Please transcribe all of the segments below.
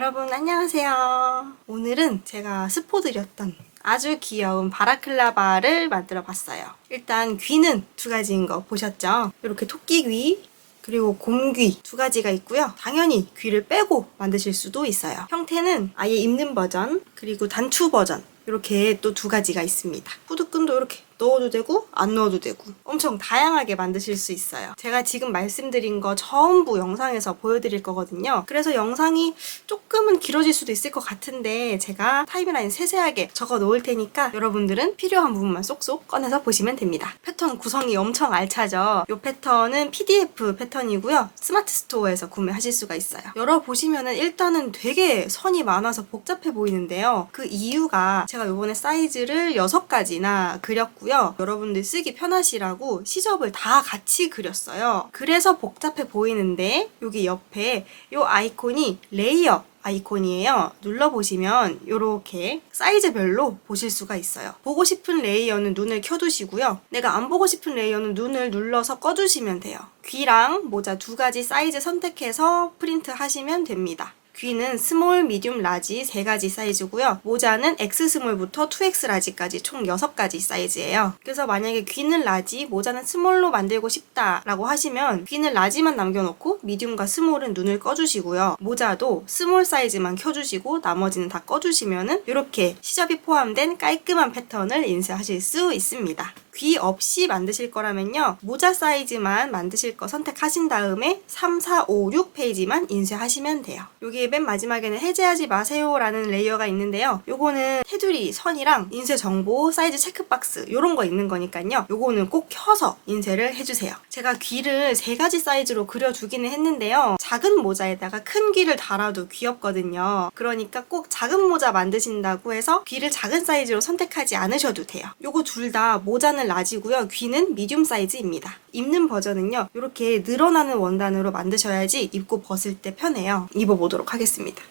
여러분 안녕하세요. 오늘은 제가 스포드렸던 아주 귀여운 바라클라바를 만들어 봤어요. 일단 귀는 두 가지인 거 보셨죠? 이렇게 토끼 귀 그리고 곰귀 두 가지가 있고요. 당연히 귀를 빼고 만드실 수도 있어요. 형태는 아예 입는 버전 그리고 단추 버전 이렇게 또 두 가지가 있습니다. 후드끈도 이렇게 넣어도 되고 안 넣어도 되고 엄청 다양하게 만드실 수 있어요. 제가 지금 말씀드린 거 전부 영상에서 보여드릴 거거든요. 그래서 영상이 조금은 길어질 수도 있을 것 같은데 제가 타임라인 세세하게 적어 놓을 테니까 여러분들은 필요한 부분만 쏙쏙 꺼내서 보시면 됩니다. 패턴 구성이 엄청 알차죠. 이 패턴은 PDF 패턴이고요. 스마트 스토어에서 구매하실 수가 있어요. 열어보시면은 일단은 되게 선이 많아서 복잡해 보이는데요. 그 이유가 제가 이번에 사이즈를 6가지나 그렸고요. 여러분들 쓰기 편하시라고 시접을 다 같이 그렸어요. 그래서 복잡해 보이는데 여기 옆에 이 아이콘이 레이어 아이콘이에요. 눌러보시면 이렇게 사이즈별로 보실 수가 있어요. 보고 싶은 레이어는 눈을 켜두시고요. 내가 안 보고 싶은 레이어는 눈을 눌러서 꺼주시면 돼요. 귀랑 모자 두 가지 사이즈 선택해서 프린트 하시면 됩니다. 귀는 스몰, 미디움, 라지 세 가지 사이즈고요. 모자는 X 스몰부터 2X 라지까지 총 6가지 사이즈예요. 그래서 만약에 귀는 라지, 모자는 스몰로 만들고 싶다라고 하시면 귀는 라지만 남겨놓고 미디움과 스몰은 눈을 꺼주시고요. 모자도 스몰 사이즈만 켜주시고 나머지는 다 꺼주시면은 이렇게 시접이 포함된 깔끔한 패턴을 인쇄하실 수 있습니다. 귀 없이 만드실 거라면요. 모자 사이즈만 만드실 거 선택하신 다음에 3, 4, 5, 6페이지만 인쇄하시면 돼요. 여기 맨 마지막에는 해제하지 마세요라는 레이어가 있는데요. 요거는 테두리 선이랑 인쇄 정보, 사이즈 체크박스 이런 거 있는 거니까요. 요거는 꼭 켜서 인쇄를 해주세요. 제가 귀를 세 가지 사이즈로 그려주기는 했는데요. 작은 모자에다가 큰 귀를 달아도 귀엽거든요. 그러니까 꼭 작은 모자 만드신다고 해서 귀를 작은 사이즈로 선택하지 않으셔도 돼요. 요거 둘 다 모자는 라지고요. 귀는 미디움 사이즈입니다. 입는 버전은요. 이렇게 늘어나는 원단으로 만드셔야지 입고 벗을 때 편해요. 입어보도록 하겠습니다.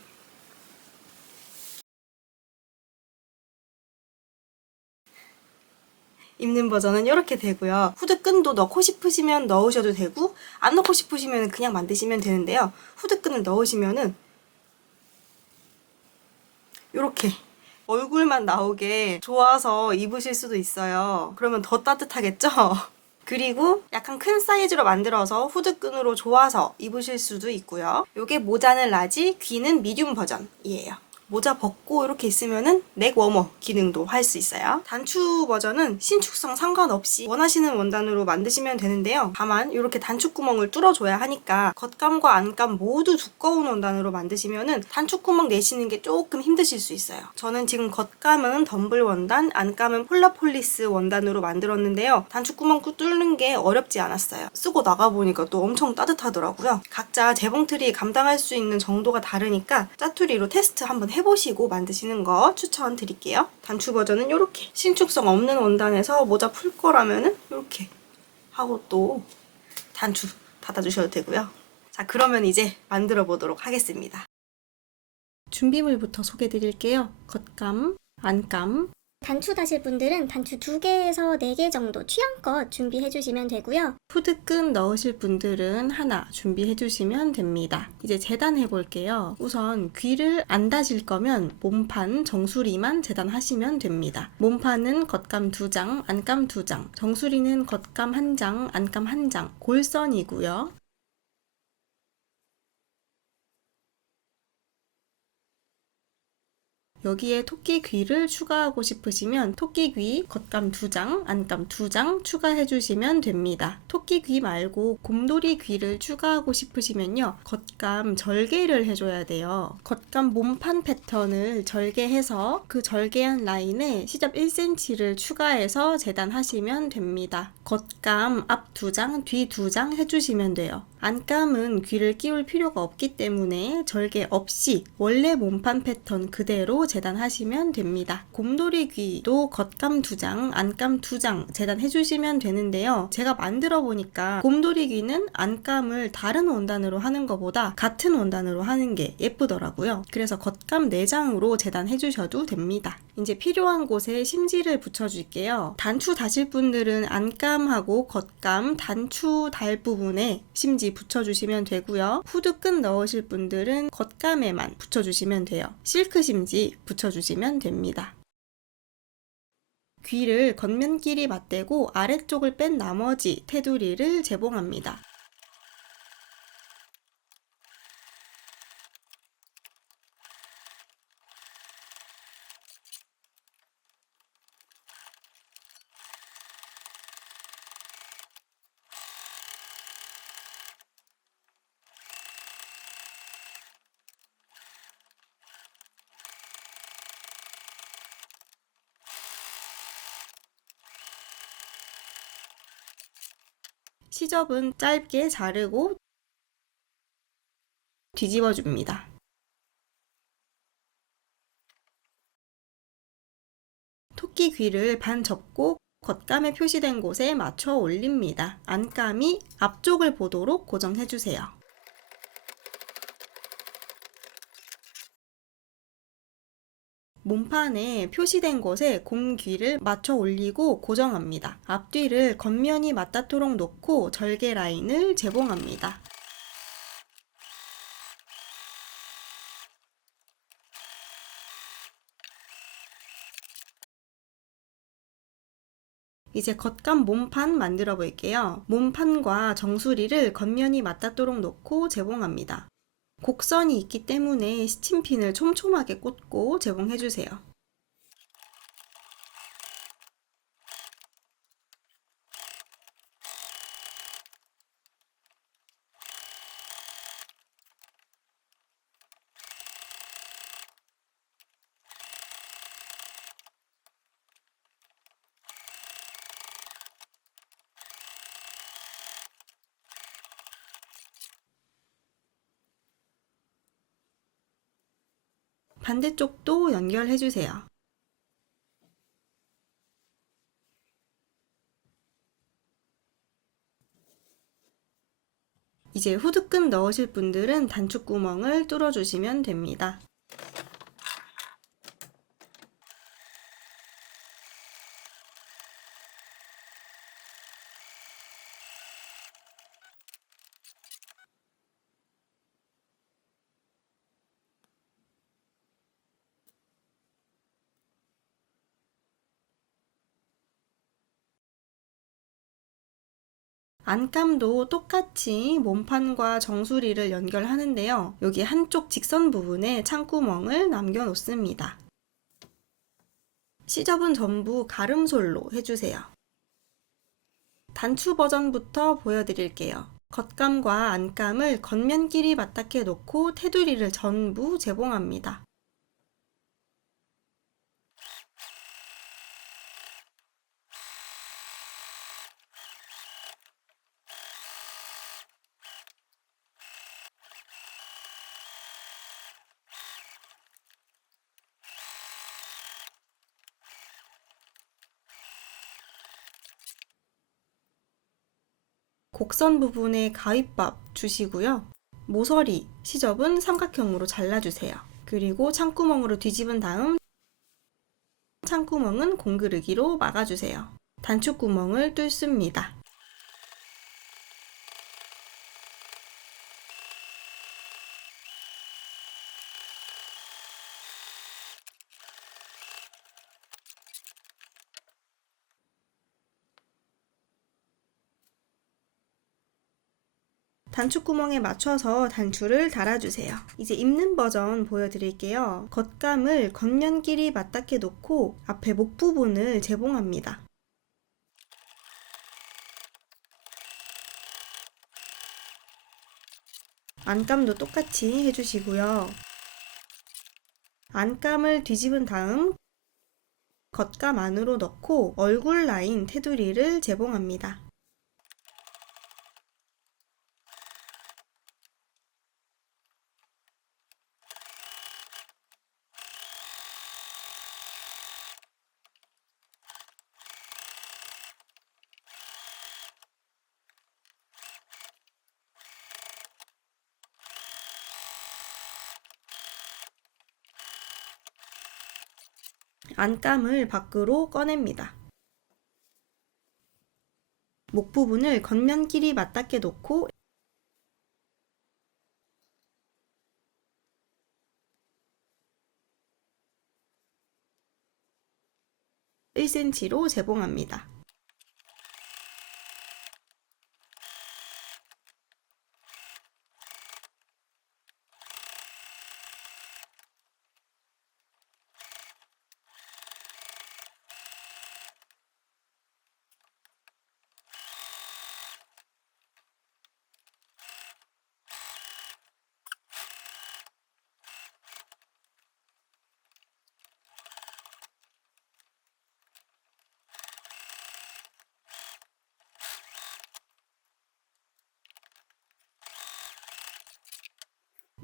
입는 버전은 이렇게 되고요. 후드끈도 넣고 싶으시면 넣으셔도 되고 안 넣고 싶으시면 그냥 만드시면 되는데요. 후드끈을 넣으시면은 이렇게 얼굴만 나오게 좋아서 입으실 수도 있어요. 그러면 더 따뜻하겠죠? 그리고 약간 큰 사이즈로 만들어서 후드끈으로 좋아서 입으실 수도 있고요. 요게 모자는 라지, 귀는 미디움 버전이에요. 모자 벗고 이렇게 있으면은 넥 워머 기능도 할 수 있어요. 단추 버전은 신축성 상관없이 원하시는 원단으로 만드시면 되는데요. 다만 이렇게 단추 구멍을 뚫어줘야 하니까 겉감과 안감 모두 두꺼운 원단으로 만드시면은 단추 구멍 내시는 게 조금 힘드실 수 있어요. 저는 지금 겉감은 덤블 원단, 안감은 폴라폴리스 원단으로 만들었는데요. 단추 구멍 뚫는 게 어렵지 않았어요. 쓰고 나가보니까 또 엄청 따뜻하더라고요. 각자 재봉틀이 감당할 수 있는 정도가 다르니까 짜투리로 테스트 한번 해 보시고 만드시는 거 추천드릴게요. 단추 버전은 이렇게 신축성 없는 원단에서 모자 풀 거라면은 이렇게 하고 또 단추 닫아주셔도 되고요. 자 그러면 이제 만들어 보도록 하겠습니다. 준비물부터 소개해 드릴게요. 겉감, 안감, 단추 다실 분들은 단추 2개에서 4개 정도 취향껏 준비해 주시면 되고요. 푸드끈 넣으실 분들은 하나 준비해 주시면 됩니다. 이제 재단해 볼게요. 우선 귀를 안 다실 거면 몸판, 정수리만 재단하시면 됩니다. 몸판은 겉감 2장, 안감 2장, 정수리는 겉감 1장, 안감 1장, 골선이고요. 여기에 토끼 귀를 추가하고 싶으시면 토끼 귀 겉감 2장, 안감 2장 추가해 주시면 됩니다. 토끼 귀 말고 곰돌이 귀를 추가하고 싶으시면요. 겉감 절개를 해줘야 돼요. 겉감 몸판 패턴을 절개해서 그 절개한 라인에 시접 1cm를 추가해서 재단하시면 됩니다. 겉감 앞 2장, 뒤 2장 해주시면 돼요. 안감은 귀를 끼울 필요가 없기 때문에 절개 없이 원래 몸판 패턴 그대로 재단하시면 됩니다. 곰돌이 귀도 겉감 2장, 안감 2장 재단해 주시면 되는데요. 제가 만들어 보니까 곰돌이 귀는 안감을 다른 원단으로 하는 것보다 같은 원단으로 하는 게 예쁘더라고요. 그래서 겉감 4장으로 재단해 주셔도 됩니다. 이제 필요한 곳에 심지를 붙여줄게요. 단추 다실 분들은 안감하고 겉감, 단추 달 부분에 심지 없이 붙여주시면 되고요. 후드 끈 넣으실 분들은 겉감에만 붙여주시면 돼요. 실크 심지 붙여주시면 됩니다. 귀를 겉면 길이 맞대고 아래쪽을 뺀 나머지 테두리를 재봉합니다. 시접은 짧게 자르고 뒤집어 줍니다. 토끼 귀를 반 접고 겉감에 표시된 곳에 맞춰 올립니다. 안감이 앞쪽을 보도록 고정해 주세요. 몸판에 표시된 곳에 곰 귀를 맞춰 올리고 고정합니다. 앞뒤를 겉면이 맞닿도록 놓고 절개 라인을 재봉합니다. 이제 겉감 몸판 만들어 볼게요. 몸판과 정수리를 겉면이 맞닿도록 놓고 재봉합니다. 곡선이 있기 때문에 스팀핀을 촘촘하게 꽂고 재봉해 주세요. 반대쪽도 연결해 주세요. 이제 후드끈 넣으실 분들은 단축구멍을 뚫어주시면 됩니다. 안감도 똑같이 몸판과 정수리를 연결하는데요. 여기 한쪽 직선 부분에 창구멍을 남겨 놓습니다. 시접은 전부 가름솔로 해주세요. 단추 버전부터 보여드릴게요. 겉감과 안감을 겉면 길이 맞닿게 놓고 테두리를 전부 재봉합니다. 곡선 부분에 가위밥 주시고요. 모서리, 시접은 삼각형으로 잘라주세요. 그리고 창구멍으로 뒤집은 다음 창구멍은 공그르기로 막아주세요. 단축구멍을 뚫습니다. 단축구멍에 맞춰서 단추를 달아주세요. 이제 입는 버전 보여드릴게요. 겉감을 겉면 길이 맞닿게 놓고 앞에 목 부분을 재봉합니다. 안감도 똑같이 해주시고요. 안감을 뒤집은 다음 겉감 안으로 넣고 얼굴 라인 테두리를 재봉합니다. 안감을 밖으로 꺼냅니다. 목 부분을 겉면끼리 맞닿게 놓고 (1cm로) 재봉합니다.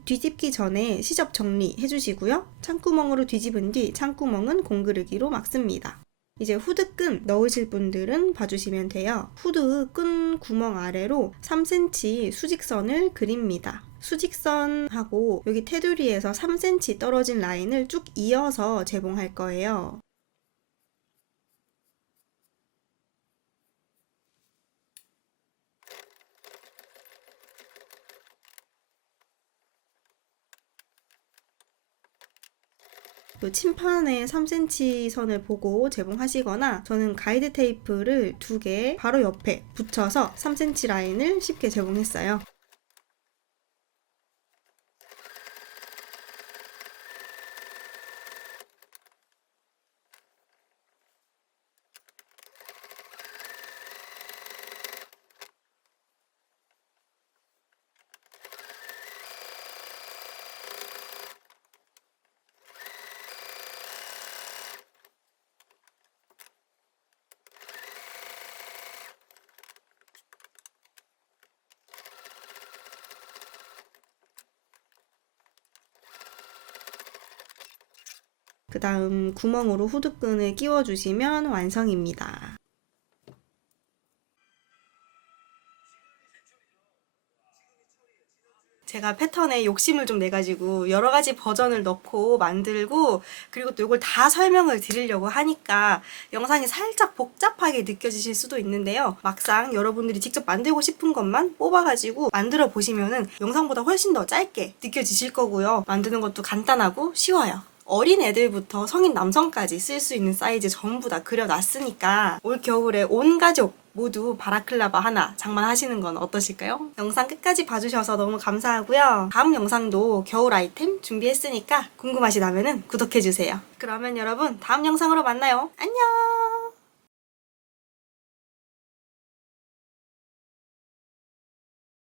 뒤집기 전에 시접 정리 해 주시고요. 창구멍으로 뒤집은 뒤 창구멍은 공그르기로 막습니다. 이제 후드끈 넣으실 분들은 봐주시면 돼요. 후드 끈 구멍 아래로 3cm 수직선을 그립니다. 수직선하고 여기 테두리에서 3cm 떨어진 라인을 쭉 이어서 재봉할 거예요. 또 침판에 3cm 선을 보고 재봉하시거나 저는 가이드 테이프를 두 개 바로 옆에 붙여서 3cm 라인을 쉽게 재봉했어요. 그 다음 구멍으로 후드끈을 끼워주시면 완성입니다. 제가 패턴에 욕심을 좀 내가지고 여러 가지 버전을 넣고 만들고 그리고 또 이걸 다 설명을 드리려고 하니까 영상이 살짝 복잡하게 느껴지실 수도 있는데요. 막상 여러분들이 직접 만들고 싶은 것만 뽑아가지고 만들어 보시면은 영상보다 훨씬 더 짧게 느껴지실 거고요. 만드는 것도 간단하고 쉬워요. 어린 애들부터 성인 남성까지 쓸 수 있는 사이즈 전부 다 그려놨으니까 올 겨울에 온 가족 모두 바라클라바 하나 장만하시는 건 어떠실까요? 영상 끝까지 봐주셔서 너무 감사하고요. 다음 영상도 겨울 아이템 준비했으니까 궁금하시다면 구독해주세요. 그러면 여러분 다음 영상으로 만나요. 안녕!